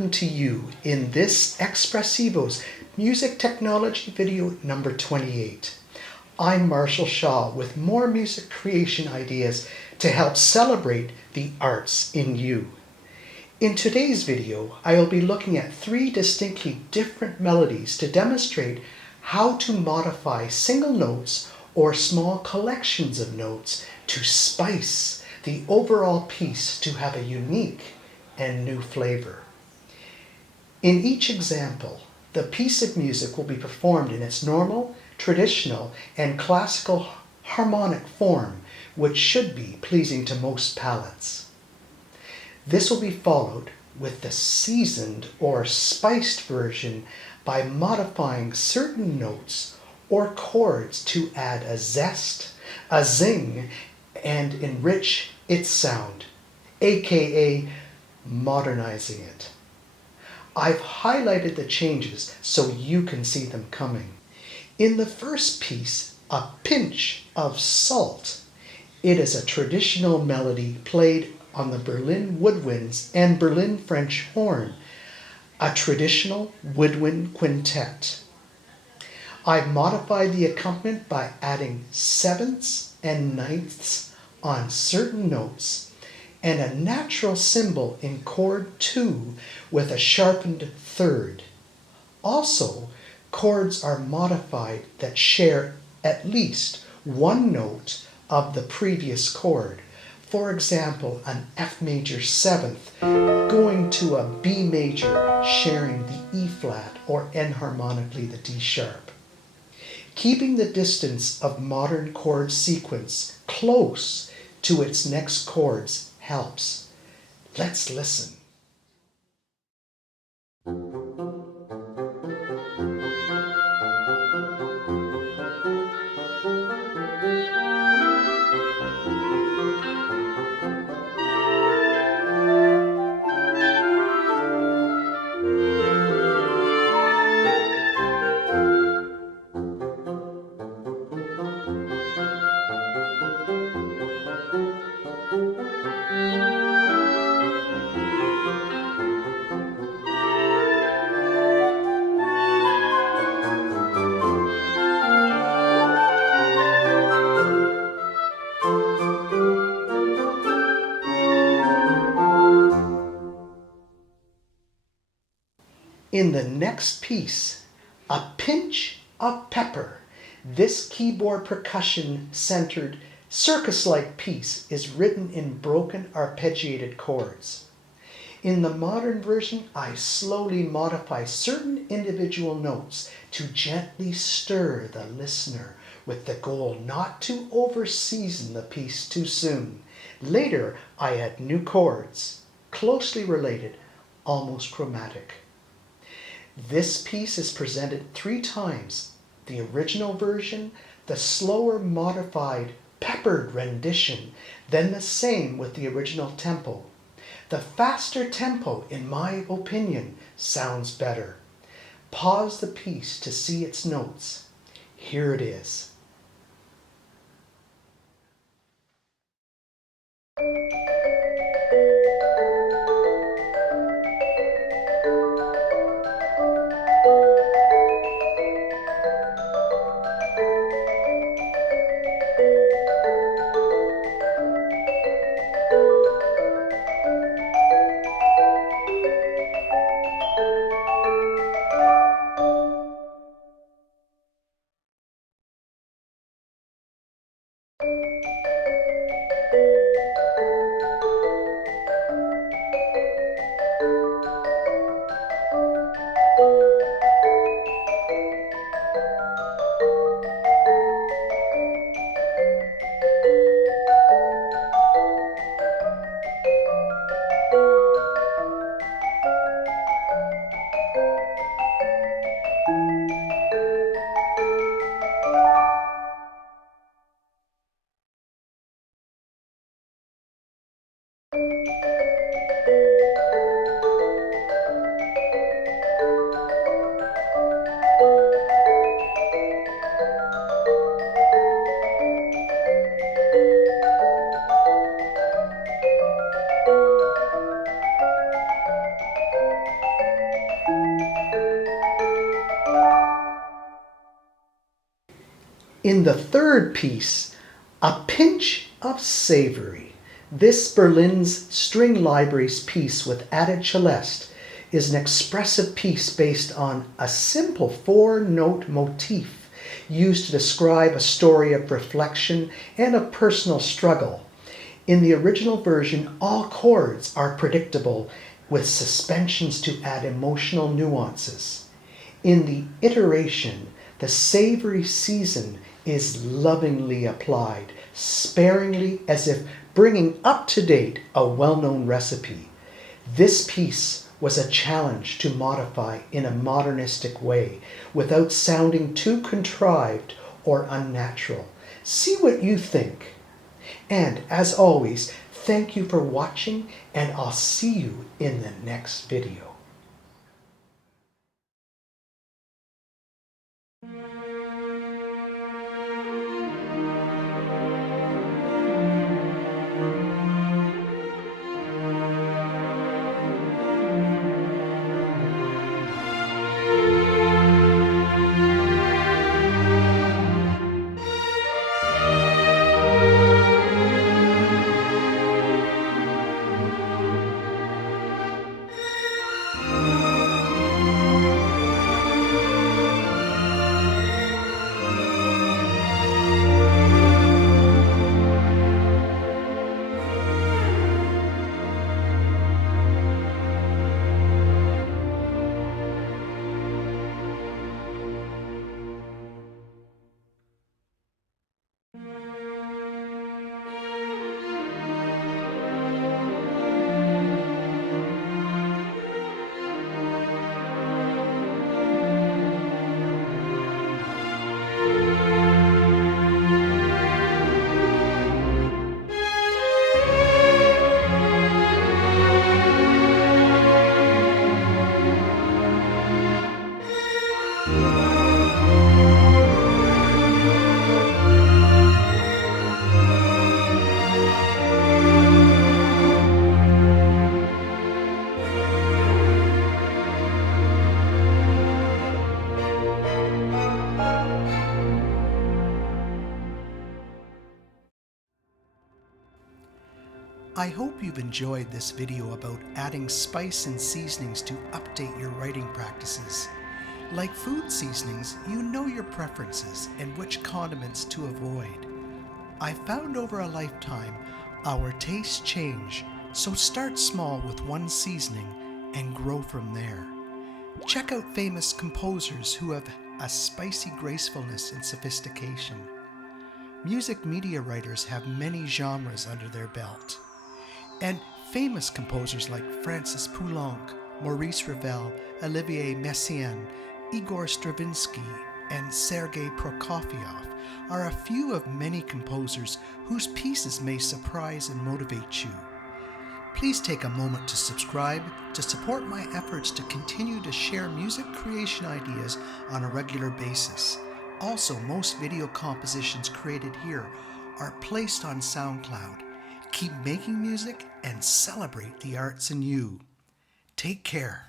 welcome to you in this Expressivo's music technology video number 28. I'm Marshall Shaw with more music creation ideas to help celebrate the arts in you. In today's video, I'll be looking at 3 distinctly different melodies to demonstrate how to modify single notes or small collections of notes to spice the overall piece to have a unique and new flavor. In each example, the piece of music will be performed in its normal, traditional, and classical harmonic form, which should be pleasing to most palates. This will be followed with the seasoned or spiced version by modifying certain notes or chords to add a zest, a zing, and enrich its sound, aka modernizing it. I've highlighted the changes so you can see them coming. In the first piece, A Pinch of Salt, it is a traditional melody played on the Berlin woodwinds and Berlin French horn, a traditional woodwind quintet. I've modified the accompaniment by adding sevenths and ninths on certain notes and a natural symbol in chord 2 with a sharpened third. Also, chords are modified that share at least one note of the previous chord. For example, an F major 7th going to a B major sharing the E flat or enharmonically the D sharp. Keeping the distance of modern chord sequence close to its next chords helps. Let's listen. In the next piece, A Pinch of Pepper, this keyboard percussion-centered circus-like piece is written in broken arpeggiated chords. In the modern version, I slowly modify certain individual notes to gently stir the listener with the goal not to over-season the piece too soon. Later, I add new chords, closely related, almost chromatic. This piece is presented 3 times, the original version, the slower modified peppered rendition, then the same with the original tempo. The faster tempo, in my opinion, sounds better. Pause the piece to see its notes. Here it is. In the third piece, A Pinch of Savory. This Berlin's String Libraries piece with added celeste is an expressive piece based on a simple 4-note motif used to describe a story of reflection and of personal struggle. In the original version, all chords are predictable with suspensions to add emotional nuances. In the iteration, the savory season is lovingly applied, sparingly as if bringing up to date a well-known recipe. This piece was a challenge to modify in a modernistic way without sounding too contrived or unnatural. See what you think. And as always, thank you for watching, and I'll see you in the next video. I hope you've enjoyed this video about adding spice and seasonings to update your writing practices. Like food seasonings, you know your preferences and which condiments to avoid. I found over a lifetime our tastes change, so start small with one seasoning and grow from there. Check out famous composers who have a spicy gracefulness and sophistication. Music media writers have many genres under their belt. And famous composers like Francis Poulenc, Maurice Ravel, Olivier Messiaen, Igor Stravinsky, and Sergei Prokofiev are a few of many composers whose pieces may surprise and motivate you. Please take a moment to subscribe to support my efforts to continue to share music creation ideas on a regular basis. Also, most video compositions created here are placed on SoundCloud. Keep making music and celebrate the arts in you. Take care.